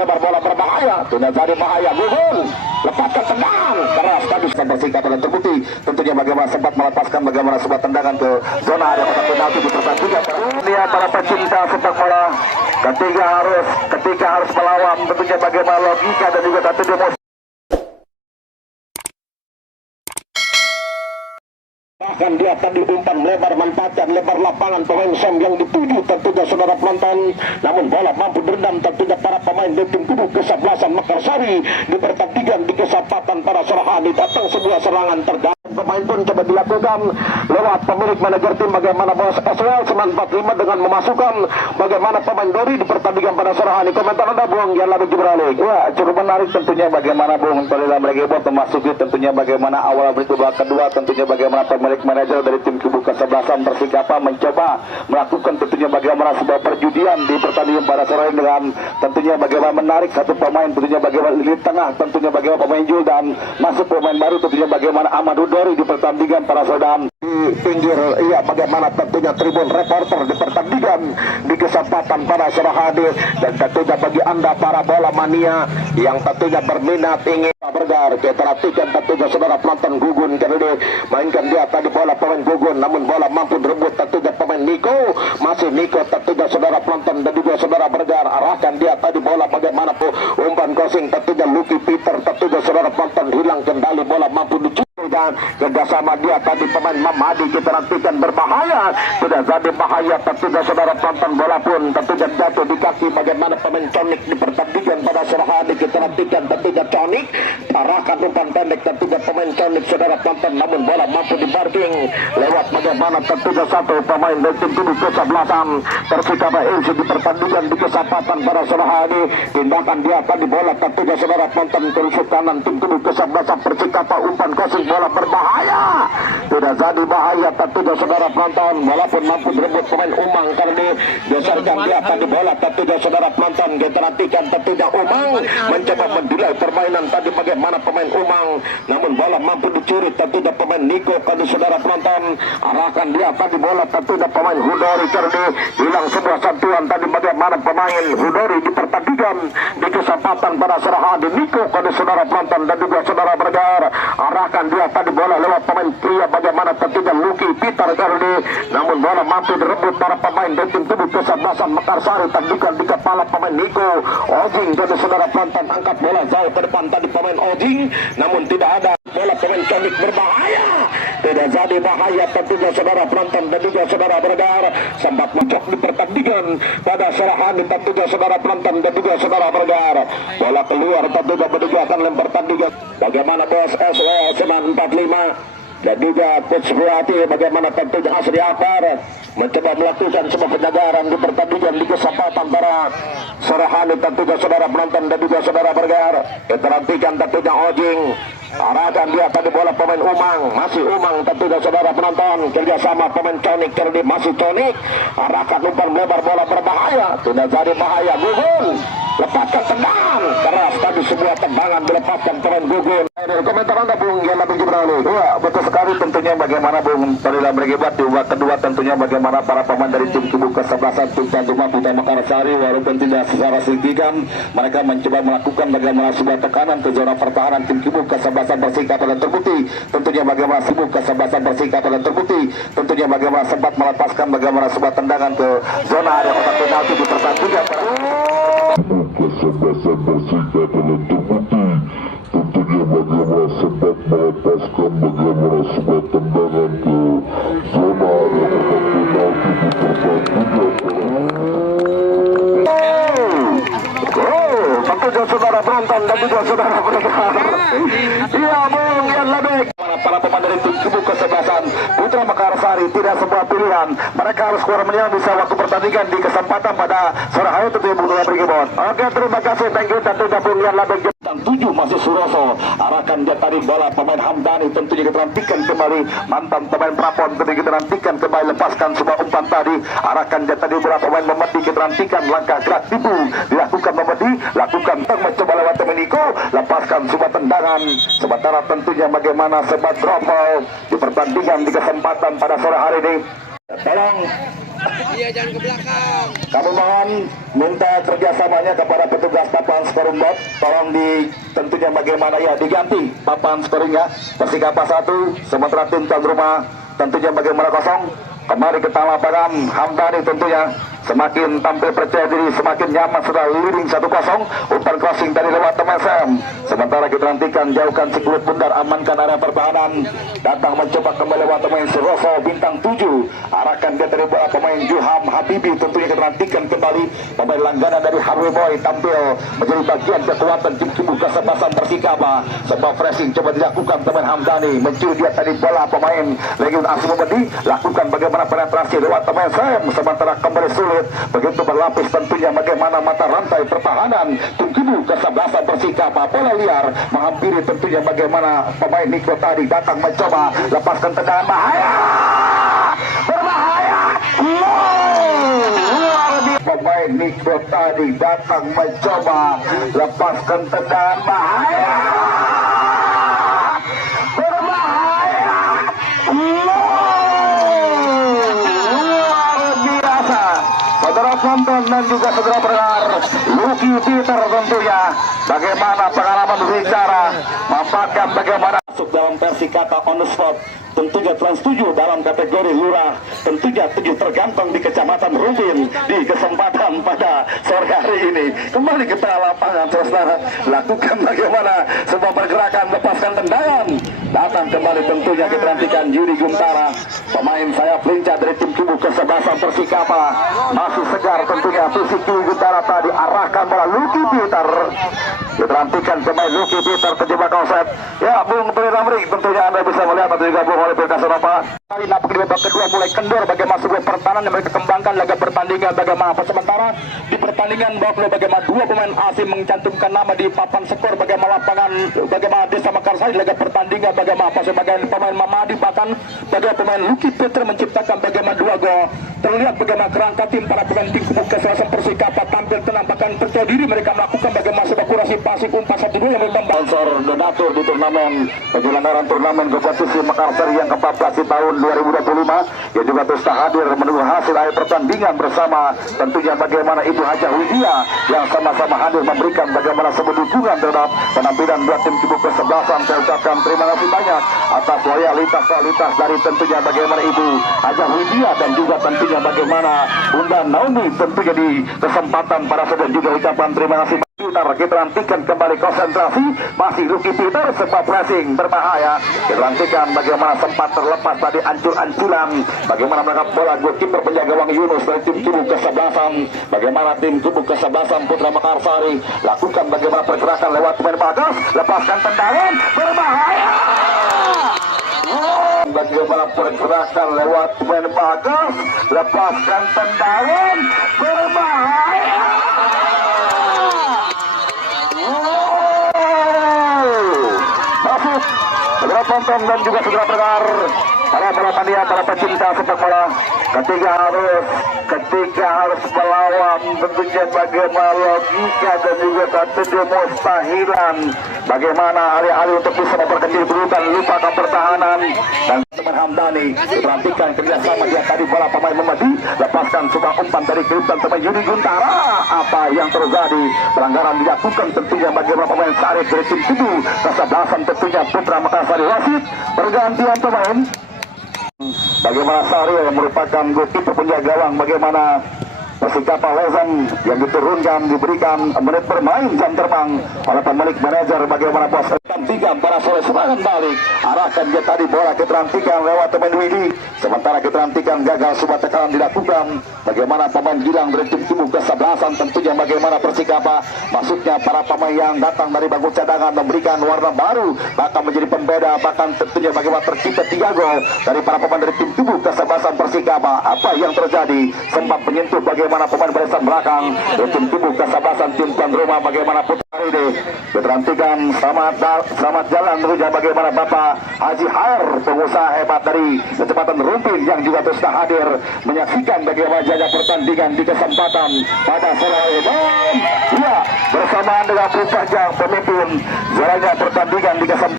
lebar bola berbahaya, tidak jadi bahaya. Gugun lepaskan tendangan keras tadi bersingkat dan terbukti tentunya bagaimana sempat melepaskan bagaimana sebuah tendangan ke zona area kotak penalti di pertandingan. Ini para pecinta sepak bola ketika harus melawan tentunya bagaimana logika dan juga satu emosi. Bahkan dia tadi umpan lebar manfaatkan lebar lapangan pemain Sam yang dituju tentunya saudara penonton, namun bola mampu direndam tentunya para pemain dari tim kubu kesebelasan Makassari di pertandingan di kesempatan para Serahadi datang sebuah serangan terganggu. Pemain pun coba dilakukan lewat pemilik manajer tim bagaimana bos SWL 945 dengan memasukkan bagaimana pemain Dori di pertandingan pada Serahadi. Komentar Anda Bung yang lebih beralih. Ya cukup menarik tentunya bagaimana Bung Palila Meregebo memasuki tentunya bagaimana awal berita kedua tentunya bagaimana pemilik manajer dari tim kubu kesebelasan Persikapa mencoba melakukan tentunya bagaimana sebuah perjudian di pertandingan pada sore dengan tentunya bagaimana menarik satu pemain tentunya bagaimana di tengah tentunya bagaimana pemain Jul dan masuk pemain baru tentunya bagaimana Amadou Dori di pertandingan para saudara di pinggir bagaimana tentunya tribun reporter di pertandingan di kesempatan para Serahadi. Dan tentunya bagi anda para bola mania yang tentunya berminat ingin bergar kita perhatikan tentunya saudara penonton Gugun kali mainkan dia tadi bola pemain Gugun namun bola mampu direbut tentunya pemain Niko, masih Niko tentunya saudara penonton dan juga saudara bergar arahkan dia tadi bola bagaimana umpan crossing tentunya Lucky Peter tentunya saudara penonton hilang kendali bola mampu dicuci dan kerjasama dia tadi pemain Mamadi kita nantikan berbahaya, tidak jadi bahaya tentunya saudara penonton bola pun tentunya jatuh di kaki bagaimana pemain Conik di pertandingan pada Serahadi kita nantikan tentunya Conik arahkan umpan pendek tentunya pemain Conik saudara penonton namun bola mampu dibarking lewat bagaimana tentunya satu pemain dari tim kubu kesebelasan Persikapa FC di pertandingan di kesempatan pada Serahadi. Tindakan dia tadi bola tentunya saudara penonton ke kanan tim kubu kesebelasan Persikapa umpan crossing bola berbahaya, tidak jadi bahaya tentunya saudara penonton walaupun mampu direbut pemain Umang karena geserkan dia tadi bola tentunya saudara penonton kita nantikan tentunya Umang mencoba mendelay permainan tadi bagaimana pemain Umang namun bola mampu dicuri tentunya pemain Niko tadi saudara penonton arahkan dia tadi bola tentunya pemain Hudori karena hilang sebuah sentuhan tadi bagaimana pemain Hudori di pertandingan di kesempatan pada Serahadi Niko tadi saudara penonton dan juga saudara bergar arahkan dia tadi bola lewat pemain pria bagaimana tentunya Lucky Peter Gardi namun bola mampu direbut para pemain dari tim kubu kesebelasan Makassari tandukan di kepala pemain Niko Ojing jadi saudara penonton angkat bola jauh ke depan tadi pemain Ojing namun tidak ada bola pemain Conik berbahaya, tidak jadi bahaya tentunya saudara penonton dan juga saudara bergar sempat muncul di pertandingan pada Serahadi tentunya saudara penonton dan juga saudara bergar bola keluar tentunya menunjukkan lempar tandingan bagaimana bos SWL 945 dan juga Coach Buati bagaimana tentunya Asri Akbar mencoba melakukan sebuah penjagaan di pertandingan di kesempatan para Serahadi tentunya saudara penonton dan juga saudara bergar kita nantikan tentunya Ojing arahkan dia tadi bola pemain Umang masih Umang tentunya saudara penonton kerjasama pemain Conik terdi masih Conik arahkan umpan lebar bola berbahaya tidak jadi bahaya Gugun lepaskan tendangan keras tadi sebuah tendangan dilepaskan pemain Gugun. Komentar anda Bung yang lebih beralih. Ya betul sekali tentunya bagaimana Bung Palila Meregebo di babak kedua tentunya bagaimana para pemain dari tim kubu kesebelasan tim Tanjung Putra Makassari walaupun tidak secara signifikan mereka mencoba melakukan bagaimana sebuah tekanan ke zona pertahanan tim kubu kesebelasan Persikapa dan terbukti tentunya bagaimana kubu kesebelasan Persikapa dan terbukti tentunya bagaimana sempat melepaskan bagaimana sebuah tendangan ke zona area kotak penalti di pertandingan kesebelasan Persikapa dan terbukti tentunya bagaimana sempat melepaskan bagaimana sebuah tendangan ke zona area kotak penalti di pertandingan tentunya saudara penonton dan juga saudara pendengar. Iya Bung yang lebih para pemain dari tim kubu kesebelasan Putra Makassari tidak sebuah pilihan mereka harus keluar menyerang bisa waktu pertandingan di kesempatan pada sore hari tentunya Bung Meregebo. Oke terima kasih thank you tentunya Bung yang lebih dan 7 masih Suroso arahkan dia tadi bola pemain Hamdani tentunya kita nantikan kembali mantan pemain Prapon tentunya kita nantikan kembali lepaskan sebuah umpan tadi arahkan dia tadi bola pemain Memedi kita nantikan langkah gerak tipu dilakukan Memedi lakukan mencoba lewat Niko lepaskan sebuah tendangan sementara tentunya bagaimana sebuah drop ball di pertandingan di kesempatan pada sore hari ini. Tolong Iya, jangan ke belakang. Kami mohon minta kerjasamanya kepada petugas papan scoring board. Tolong tentunya bagaimana ya diganti papan scoringnya. Persikapa 1, sementara tim tuan rumah tentunya bagaimana kosong. Kembali ke tengah lapangan, Hamdani tentunya semakin tampil percaya diri, semakin nyaman, sudah leading 1-0. Umpan crossing dari lewat MSM. Sementara kita nantikan jauhkan si kulit bundar, amankan area pertahanan. Datang mencoba kembali lewat pemain Suroso bintang 7. Arahkan dia dari bola pemain Juham Habibi. Tentunya kita nantikan kembali pemain langganan dari Harvey Boy tampil menjadi bagian kekuatan tim tubuh kesebelasan Persikaba. Sebuah pressing coba dilakukan pemain Hamdani, mencuri dia tadi bola pemain Legiun Asmumedi, lakukan bagaimana penetrasi lewat pemain Sam. Sementara kembali sulit begitu berlapis tentunya bagaimana mata rantai pertahanan tim tubuh kesebelasan Persikaba. Bola liar menghampiri tentunya bagaimana pemain Niko tadi datang mencoba lepaskan tendangan bahaya, berbahaya. Luar biasa pemain Niko tadi datang mencoba lepaskan tendangan bahaya, berbahaya. Luar biasa. Saudara penonton dan juga saudara pendengar, Lucky Peter tentunya bagaimana pengalaman berbicara, mampakkan bagaimana masuk dalam versi kata on the spot. Tentunya Trans 7 dalam kategori lurah, tentunya 7 tergantung di Kecamatan Rumpin. Di kesempatan pada sore hari ini kembali ke tengah lapangan, saudara, lakukan bagaimana sebuah pergerakan lepaskan tendangan. Datang kembali tentunya kita nantikan Yuri Guntara, pemain sayap lincah dari tim tubuh kesebelasan Persikaba. Masih segar tentunya fisik Yuri Guntara tadi, arahkan bola Lucky Peter. Kita nantikan pemain Lucky Peter terjebak offset. Ya, Bung Tri Ramri, tentunya Anda bisa melihat atau digabung oleh Pilkada Sonapa. Kali napak di babak kedua mulai kendor bagaimana sebuah pertahanan yang mereka kembangkan laga pertandingan bagaimana. Sementara di pertandingan babak bagaimana dua pemain asing mencantumkan nama di papan skor bagaimana lapangan bagaimana Desa Makarsari laga pertandingan bagaimana sebagai pemain Mamadi bahkan bagaimana pemain Lucky Peter menciptakan bagaimana 2 gol. Terlihat bagaimana kerangka tim para pemain tim kubu kesebelasan Persikaba tampil tenang bahkan percaya diri mereka melakukan bagaimana sebuah kurasi pasif umpan 1-2 yang berkembang. Sponsor donatur di turnamen penyelenggaraan turnamen kompetisi Makarsari yang ke-14 di tahun 2025 yang juga terus hadir menunggu hasil akhir pertandingan bersama tentunya bagaimana Ibu Hajah Widya yang sama-sama hadir memberikan bagaimana sebuah dukungan terhadap penampilan dua tim kubu kesebelasan. Saya ucapkan terima kasih banyak atas loyalitas dari tentunya bagaimana Ibu Hajah Widya dan juga tentunya bagaimana Bunda Naomi tentunya di kesempatan para saudara juga ucapan terima kasih. Kita nantikan kembali konsentrasi, masih Lucky Peter sempat pressing berbahaya. Kita nantikan bagaimana sempat terlepas tadi ancur-ancuran, bagaimana menangkap bola goalkeeper penjaga gawang Yunus dari tim tubuh kesebelasan. Bagaimana tim tubuh kesebelasan Putra Makarsari lakukan bagaimana pergerakan lewat pemain Bagas, lepaskan tendangan berbahaya. Bagaimana pergerakan lewat pemain Bagas, lepaskan tendangan berbahaya. Saudara tonton dan juga saudara pendengar, para mania, para pecinta sepak bola, ketika harus melawan tentunya bagaimana logika dan juga tentunya mustahilan, bagaimana alih-alih untuk bisa memperkecil kedudukan lupakan pertahanan dan teman Hamdani diperhatikan kerjasama dia tadi bola pemain Memadi lepaskan sebuah umpan dari kedudukan pemain Yudi Guntara. Apa yang terjadi? Pelanggaran dilakukan tentunya bagaimana pemain Sarif dari tim tubuh kesebelasan tentunya Putra Makassari. Wasit pergantian pemain. Bagaimana Sari yang merupakan goalkeeper penjaga gawang, bagaimana Persikaba Lezam yang diturunkan diberikan menit bermain jam terbang oleh pemilik manajer, bagaimana bos tiga para sore serangan balik, arahkan dia tadi bola kita nantikan lewat pemain Widi. Sementara kita nantikan gagal sebuah tekanan dilakukan bagaimana pemain Gilang dari tim tubuh kesebelasan tentunya bagaimana Persikaba masuknya para pemain yang datang dari bangku cadangan memberikan warna baru bahkan menjadi pembeda, bahkan tentunya bagaimana tercipta 3 gol dari para pemain dari tim tubuh kesebelasan Persikaba. Apa yang terjadi? Sempat menyentuh bagaimana pemain barisan belakang dari tim tubuh kesebelasan tim tuan rumah bagaimana Putra ini. Kita nantikan selamat jalan menuju bagaimana Bapak Haji Hair, pengusaha hebat dari Kecamatan Rumpin yang juga terus hadir menyaksikan bagaimana jaya pertandingan di kesempatan pada sore hari ini. Ya, bersamaan dengan Bupajang pemimpin jalannya pertandingan di kesempatan